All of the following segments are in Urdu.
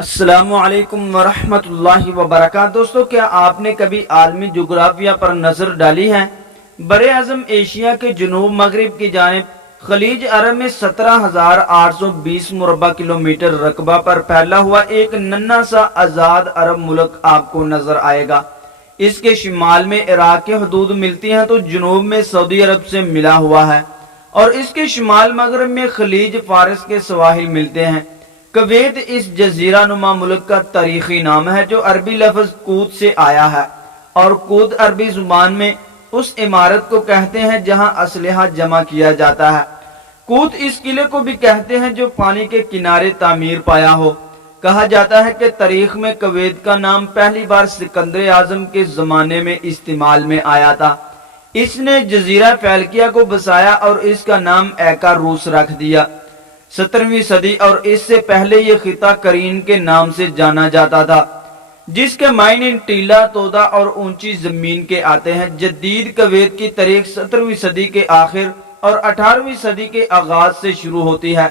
السلام علیکم ورحمۃ اللہ وبرکاتہ۔ دوستو، کیا آپ نے کبھی عالمی جغرافیہ پر نظر ڈالی ہے؟ بر اعظم ایشیا کے جنوب مغرب کی جانب خلیج عرب میں 17,820 مربع کلومیٹر رقبہ پر پھیلا ہوا ایک ننھا سا آزاد عرب ملک آپ کو نظر آئے گا۔ اس کے شمال میں عراق کے حدود ملتی ہیں تو جنوب میں سعودی عرب سے ملا ہوا ہے، اور اس کے شمال مغرب میں خلیج فارس کے سواحل ملتے ہیں۔ کویت اس جزیرہ نما ملک کا تاریخی نام ہے جو عربی لفظ کوت سے آیا ہے، اور کوت عربی زبان میں اس عمارت کو کہتے ہیں جہاں اسلحہ جمع کیا جاتا ہے۔ کوت اس قلعے کو بھی کہتے ہیں جو پانی کے کنارے تعمیر پایا ہو۔ کہا جاتا ہے کہ تاریخ میں کویت کا نام پہلی بار سکندر اعظم کے زمانے میں استعمال میں آیا تھا۔ اس نے جزیرہ فیلکیہ کو بسایا اور اس کا نام ایکا روس رکھ دیا۔ 17ویں صدی اور اس سے پہلے یہ خطہ کرین کے نام سے جانا جاتا تھا، جس کے معنی ٹیلا، تودا اور اونچی زمین کے آتے ہیں۔ جدید کویت کی تاریخ 17ویں صدی کے آخر اور 18ویں صدی کے آغاز سے شروع ہوتی ہے۔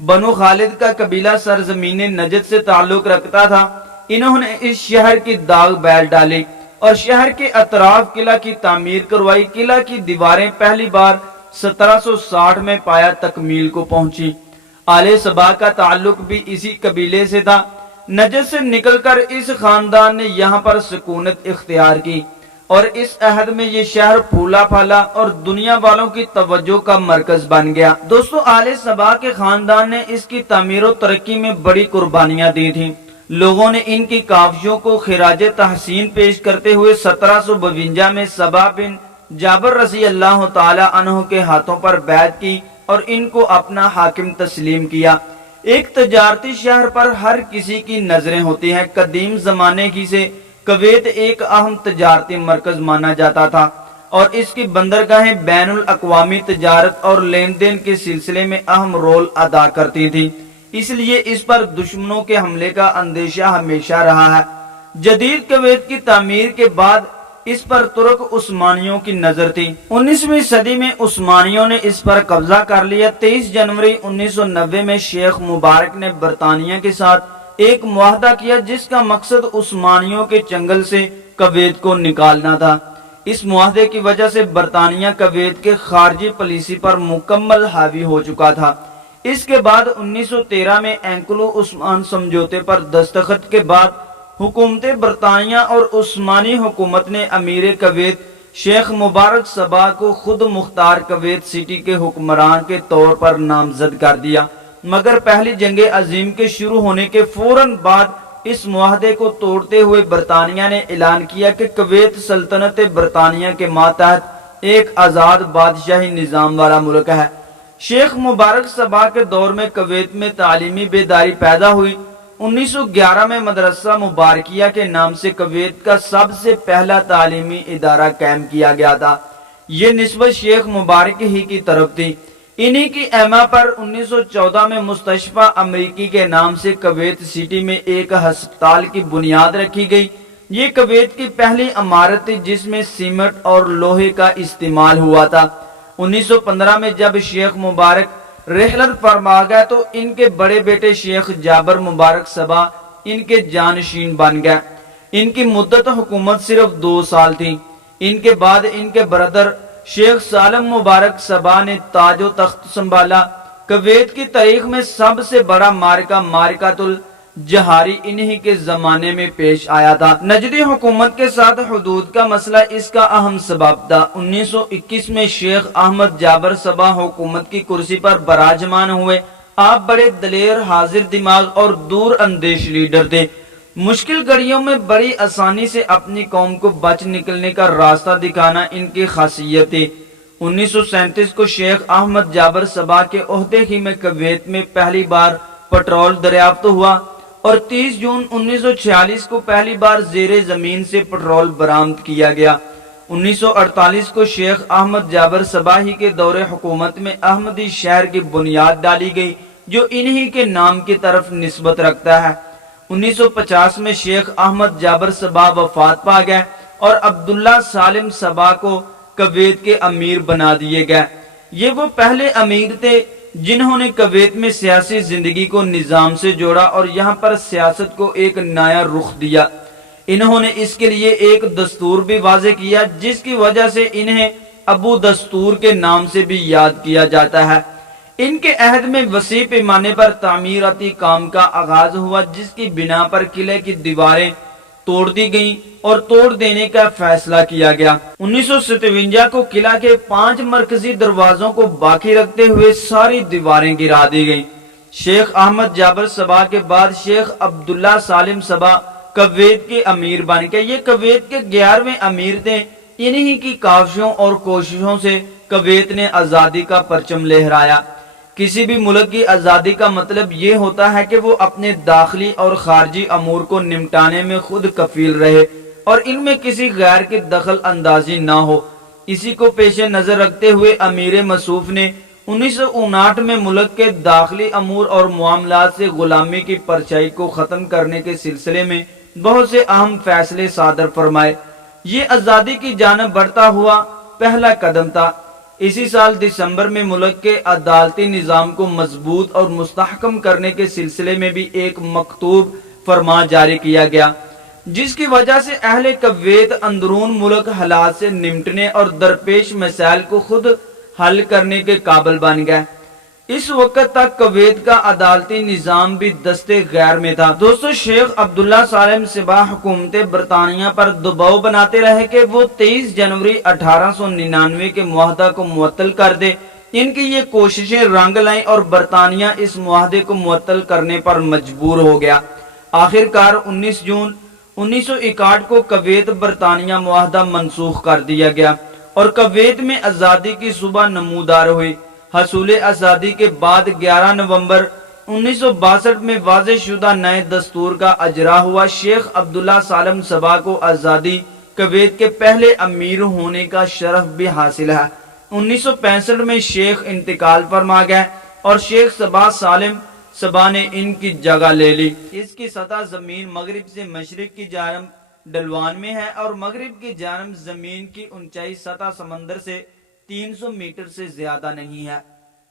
بنو خالد کا قبیلہ سرزمین نجد سے تعلق رکھتا تھا۔ انہوں نے اس شہر کی داغ بیل ڈالی اور شہر کے اطراف قلعہ کی تعمیر کروائی۔ قلعہ کی دیواریں پہلی بار 1760 میں پایا تکمیل کو پہنچی۔ آل سبا کا تعلق بھی اسی قبیلے سے تھا۔ نجد سے نکل کر اس خاندان نے یہاں پر سکونت اختیار کی، اور اس عہد میں یہ شہر پھولا پھالا اور دنیا والوں کی توجہ کا مرکز بن گیا۔ دوستو، آل سبا کے خاندان نے اس کی تعمیر و ترقی میں بڑی قربانیاں دی تھیں۔ لوگوں نے ان کی کاوشوں کو خراج تحسین پیش کرتے ہوئے 1752 میں سبا بن جابر رضی اللہ تعالی عنہ کے ہاتھوں پر بیعت کی اور ان کو اپنا حاکم تسلیم کیا۔ ایک تجارتی شہر پر ہر کسی کی نظریں ہوتی ہیں۔ قدیم زمانے کی سے کویت ایک اہم تجارتی مرکز مانا جاتا تھا، اور اس کی بندرگاہیں بین الاقوامی تجارت اور لین دین کے سلسلے میں اہم رول ادا کرتی تھیں، اس لیے اس پر دشمنوں کے حملے کا اندیشہ ہمیشہ رہا ہے۔ جدید کویت کی تعمیر کے بعد اس پر ترک عثمانیوں کی نظر تھی۔ 19ویں صدی میں عثمانیوں نے اس پر قبضہ کر لیا۔ 23 جنوری 1990 میں شیخ مبارک نے برطانیہ کے ساتھ ایک معاہدہ کیا جس کا مقصد عثمانیوں کے چنگل سے کویت کو نکالنا تھا۔ اس معاہدے کی وجہ سے برطانیہ کویت کے خارجی پالیسی پر مکمل حاوی ہو چکا تھا۔ اس کے بعد 1913 میں اینگلو عثمان سمجھوتے پر دستخط کے بعد حکومت برطانیہ اور عثمانی حکومت نے امیر کویت شیخ مبارک سبا کو خود مختار کویت سٹی کے حکمران کے طور پر نامزد کر دیا، مگر پہلی جنگ عظیم کے شروع ہونے کے فوراً بعد اس معاہدے کو توڑتے ہوئے برطانیہ نے اعلان کیا کہ کویت سلطنت برطانیہ کے ماتحت ایک آزاد بادشاہی نظام والا ملک ہے۔ شیخ مبارک سبا کے دور میں کویت میں تعلیمی بیداری پیدا ہوئی۔ 1911 میں مدرسہ مبارکیہ کے نام سے کویت کا سب سے پہلا تعلیمی ادارہ قائم کیا گیا تھا۔ یہ نسبت شیخ مبارک ہی کی طرف تھی۔ انہی کی ایما پر 1914 میں مستشفی امریکی کے نام سے کویت سٹی میں ایک ہسپتال کی بنیاد رکھی گئی۔ یہ کویت کی پہلی عمارت تھی جس میں سیمنٹ اور لوہے کا استعمال ہوا تھا۔ 1915 میں جب شیخ مبارک رحلت فرما گئے تو ان کے بڑے بیٹے شیخ جابر مبارک سبا ان کے جانشین بن گئے۔ ان کی مدت حکومت صرف 2 سال تھی۔ ان کے بعد ان کے برادر شیخ سالم مبارک سبا نے تاج و تخت سنبھالا۔ کویت کی تاریخ میں سب سے بڑا مارکۃ الجہاری انہی کے زمانے میں پیش آیا تھا۔ نجدی حکومت کے ساتھ حدود کا مسئلہ اس کا اہم سبب تھا۔ 1921 میں شیخ احمد جابر سبا حکومت کی کرسی پر براجمان ہوئے۔ آپ بڑے دلیر، حاضر دماغ اور دور اندیش لیڈر تھے۔ مشکل گھڑیوں میں بڑی آسانی سے اپنی قوم کو بچ نکلنے کا راستہ دکھانا ان کی خاصیت تھی۔ 1937 کو شیخ احمد جابر سبا کے عہدے ہی میں کویت میں پہلی بار پٹرول دریافت ہوا، اور 30 جون 1946 کو پہلی بار زیر زمین سے پٹرول برآمد کیا گیا۔ 1948 کو شیخ احمد جابر سبا ہی کے دور حکومت میں احمدی شہر کی بنیاد ڈالی گئی جو انہی کے نام کی طرف نسبت رکھتا ہے۔ 1950 میں شیخ احمد جابر سبا وفات پا گئے اور عبداللہ سالم سبا کو کویت کے امیر بنا دیے گئے۔ یہ وہ پہلے امیر تھے جنہوں نے کویت میں سیاسی زندگی کو نظام سے جوڑا اور یہاں پر سیاست کو ایک نیا رخ دیا۔ انہوں نے اس کے لیے ایک دستور بھی واضح کیا جس کی وجہ سے انہیں ابو دستور کے نام سے بھی یاد کیا جاتا ہے۔ ان کے عہد میں وسیع پیمانے پر تعمیراتی کام کا آغاز ہوا جس کی بنا پر قلعے کی دیواریں توڑ دی گئیں اور توڑ دینے کا فیصلہ کیا گیا۔ 1957 کو قلعہ کے 5 مرکزی دروازوں کو باقی رکھتے ہوئے ساری دیواریں گرا دی گئیں۔ شیخ احمد جابر صبا کے بعد شیخ عبداللہ سالم صبا کویت کے امیر بن گئے۔ یہ کویت کے 11ویں امیر تھے۔ انہی کی کاوشوں اور کوششوں سے کویت نے آزادی کا پرچم لہرایا۔ کسی بھی ملک کی آزادی کا مطلب یہ ہوتا ہے کہ وہ اپنے داخلی اور خارجی امور کو نمٹانے میں خود کفیل رہے اور ان میں کسی غیر کی دخل اندازی نہ ہو۔ اسی کو پیش نظر رکھتے ہوئے امیر مصوف نے 1959 میں ملک کے داخلی امور اور معاملات سے غلامی کی پرچائی کو ختم کرنے کے سلسلے میں بہت سے اہم فیصلے صادر فرمائے۔ یہ آزادی کی جانب بڑھتا ہوا پہلا قدم تھا۔ اسی سال دسمبر میں ملک کے عدالتی نظام کو مضبوط اور مستحکم کرنے کے سلسلے میں بھی ایک مکتوب فرمان جاری کیا گیا جس کی وجہ سے اہل کویت اندرون ملک حالات سے نمٹنے اور درپیش مسائل کو خود حل کرنے کے قابل بن گئے۔ اس وقت تک کویت کا عدالتی نظام بھی دستے غیر میں تھا۔ دوستو، شیخ عبداللہ سالم صبا حکومت برطانیہ پر دباؤ بناتے رہے کہ وہ 23 جنوری 1899 کے معاہدہ کو معطل کر دے۔ ان کی یہ کوششیں رنگ لائیں اور برطانیہ اس معاہدے کو معطل کرنے پر مجبور ہو گیا۔ آخر کار 19 جون 1961 کو کویت برطانیہ معاہدہ منسوخ کر دیا گیا اور کویت میں آزادی کی صبح نمودار ہوئی۔ حصول آزادی کے بعد 11 نومبر 1962 میں واضح شدہ نئے دستور کا اجرا ہوا۔ شیخ عبداللہ سالم صبا کو آزادی کویت کے پہلے امیر ہونے کا شرف بھی حاصل ہے۔ 1965 میں شیخ انتقال فرما گئے اور شیخ صبا سالم صبا نے ان کی جگہ لے لی۔ اس کی سطح زمین مغرب سے مشرق کی جانب ڈھلوان میں ہے اور مغرب کی جانب زمین کی اونچائی سطح سمندر سے 300 میٹر سے زیادہ نہیں ہے۔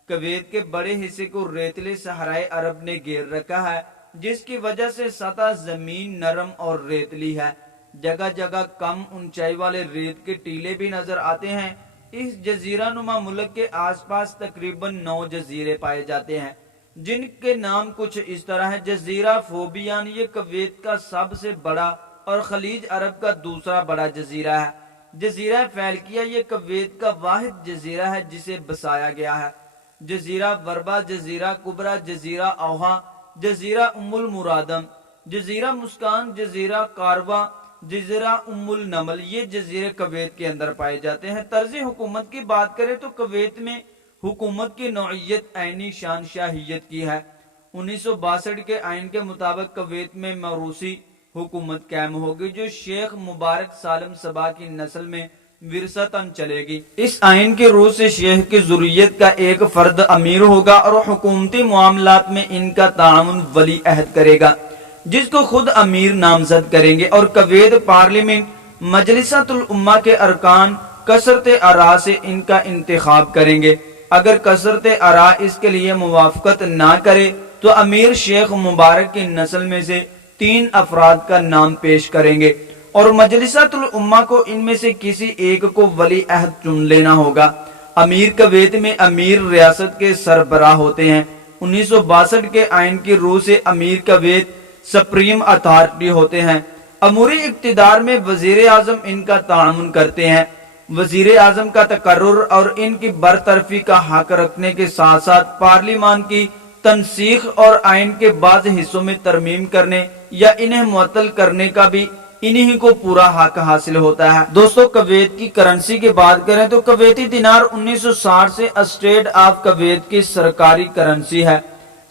کویت کے بڑے حصے کو ریتلے صحرائے عرب نے گھیر رکھا ہے جس کی وجہ سے سطح زمین نرم اور ریتلی ہے۔ جگہ جگہ کم اونچائی والے ریت کے ٹیلے بھی نظر آتے ہیں۔ اس جزیرہ نما ملک کے آس پاس تقریباً 9 جزیرے پائے جاتے ہیں جن کے نام کچھ اس طرح ہے۔ جزیرہ فوبیان یہ کویت کا سب سے بڑا اور خلیج عرب کا دوسرا بڑا جزیرہ ہے۔ جزیرہ فیلکیہ یہ کویت کا واحد جزیرہ ہے جسے بسایا گیا ہے۔ جزیرہ وربا، جزیرہ کبرا، جزیرہ اوہا، جزیرہ ام المرادم، جزیرہ مسکان، جزیرہ کاروا، جزیرہ ام النمل یہ جزیرے کویت کے اندر پائے جاتے ہیں۔ طرز حکومت کی بات کریں تو کویت میں حکومت کی نوعیت عینی شاہنشاہیت کی ہے۔ 1962 کے آئین کے مطابق کویت میں موروثی حکومت قائم ہوگی جو شیخ مبارک سالم صبا کی نسل میں ورثتاً چلے گی۔ اس آئین کے روح سے شیخ کی ذریت کا ایک فرد امیر ہوگا اور حکومتی معاملات میں ان کا تعاون ولی عہد کرے گا جس کو خود امیر نامزد کریں گے اور کویت پارلیمنٹ مجلسۃ الامہ کے ارکان کثرت آراء سے ان کا انتخاب کریں گے۔ اگر کثرت آراء اس کے لیے موافقت نہ کرے تو امیر شیخ مبارک کی نسل میں سے 3 افراد کا نام پیش کریں گے اور مجلسۃ الامہ کو ان میں سے کسی ایک کو ولی عہد چن لینا ہوگا۔ امیر کویت میں امیر ریاست کے سربراہ ہوتے ہیں۔ 1962 کے آئین کی روح سے امیر کویت سپریم اتھارٹی ہوتے ہیں۔ اموری اقتدار میں وزیر اعظم ان کا تعاون کرتے ہیں۔ وزیر اعظم کا تقرر اور ان کی برطرفی کا حق رکھنے کے ساتھ ساتھ پارلیمان کی تنسیخ اور آئین کے بعض حصوں میں ترمیم کرنے یا انہیں معطل کرنے کا بھی انہی کو پورا حق حاصل ہوتا ہے۔ دوستو، کویت کی کرنسی کی بات کریں تو کویتی دینار 1960 سے اسٹیٹ آف کویت کی سرکاری کرنسی ہے۔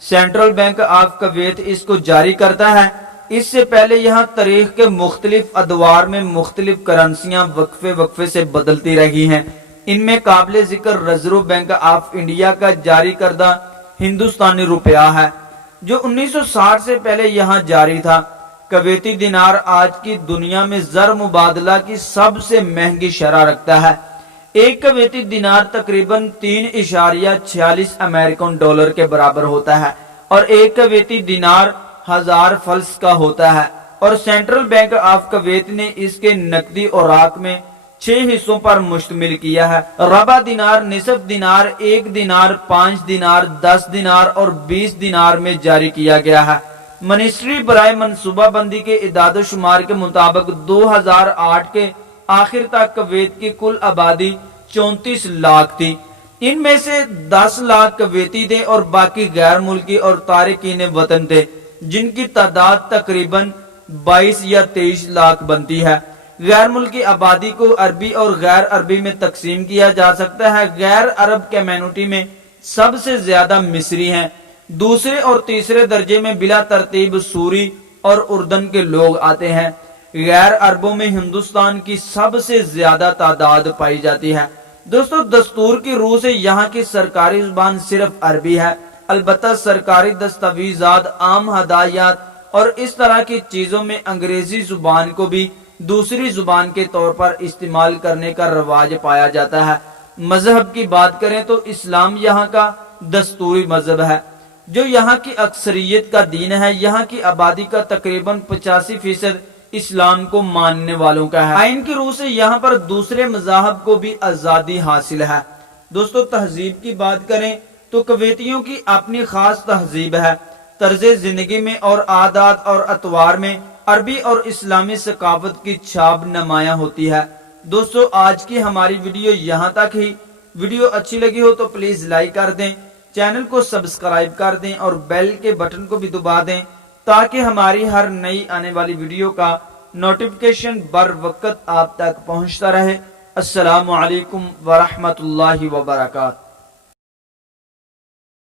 سینٹرل بینک آف کویت اس کو جاری کرتا ہے۔ اس سے پہلے یہاں تاریخ کے مختلف ادوار میں مختلف کرنسیاں وقفے سے بدلتی رہی ہیں۔ ان میں قابل ذکر ریزرو بینک آف انڈیا کا جاری کردہ ہندوستانی روپیہ ہے جو 1960 سے پہلے یہاں جاری تھا۔ کویتی دینار آج کی دنیا میں زر مبادلہ کی سب سے مہنگی شرح رکھتا ہے۔ ایک کویتی دینار تقریباً 3.46 امریکن ڈالر کے برابر ہوتا ہے اور ایک کویتی دینار 1000 فلس کا ہوتا ہے، اور سینٹرل بینک آف کویت نے اس کے نقدی اوراق میں 6 حصوں پر مشتمل کیا ہے: ربع دینار، نصف دینار، 1 دینار، 5 دینار، 10 دینار اور 20 دینار میں جاری کیا گیا ہے۔ منسٹری برائے منصوبہ بندی کے اعداد و شمار کے مطابق 2008 کے آخر تک کویت کی کل آبادی 34 لاکھ تھی۔ ان میں سے 10 لاکھ کویتی تھے اور باقی غیر ملکی اور تارکین وطن تھے، جن کی تعداد تقریباً 22 یا 23 لاکھ بنتی ہے۔ غیر ملکی آبادی کو عربی اور غیر عربی میں تقسیم کیا جا سکتا ہے۔ غیر عرب کمیونٹی میں سب سے زیادہ مصری ہیں، دوسرے اور تیسرے درجے میں بلا ترتیب سوری اور اردن کے لوگ آتے ہیں۔ غیر عربوں میں ہندوستان کی سب سے زیادہ تعداد پائی جاتی ہے۔ دوستو، دستور کی روح سے یہاں کی سرکاری زبان صرف عربی ہے، البتہ سرکاری دستاویزات، عام ہدایات اور اس طرح کی چیزوں میں انگریزی زبان کو بھی دوسری زبان کے طور پر استعمال کرنے کا رواج پایا جاتا ہے۔ مذہب کی بات کریں تو اسلام یہاں کا دستوری مذہب ہے، جو یہاں کی اکثریت کا دین ہے۔ یہاں کی آبادی کا تقریباً 85% اسلام کو ماننے والوں کا ہے۔ آئین کی روح سے یہاں پر دوسرے مذاہب کو بھی آزادی حاصل ہے۔ دوستو، تہذیب کی بات کریں تو کویتیوں کی اپنی خاص تہذیب ہے۔ طرز زندگی میں اور عادات اور اطوار میں عربی اور اسلامی ثقافت کی چھاپ نمایاں ہوتی ہے۔ دوستو، آج کی ہماری ویڈیو یہاں تک ہی۔ ویڈیو اچھی لگی ہو تو پلیز لائک کر دیں، چینل کو سبسکرائب کر دیں اور بیل کے بٹن کو بھی دبا دیں تاکہ ہماری ہر نئی آنے والی ویڈیو کا نوٹیفیکیشن بر وقت آپ تک پہنچتا رہے۔ السلام علیکم ورحمۃ اللہ وبرکاتہ۔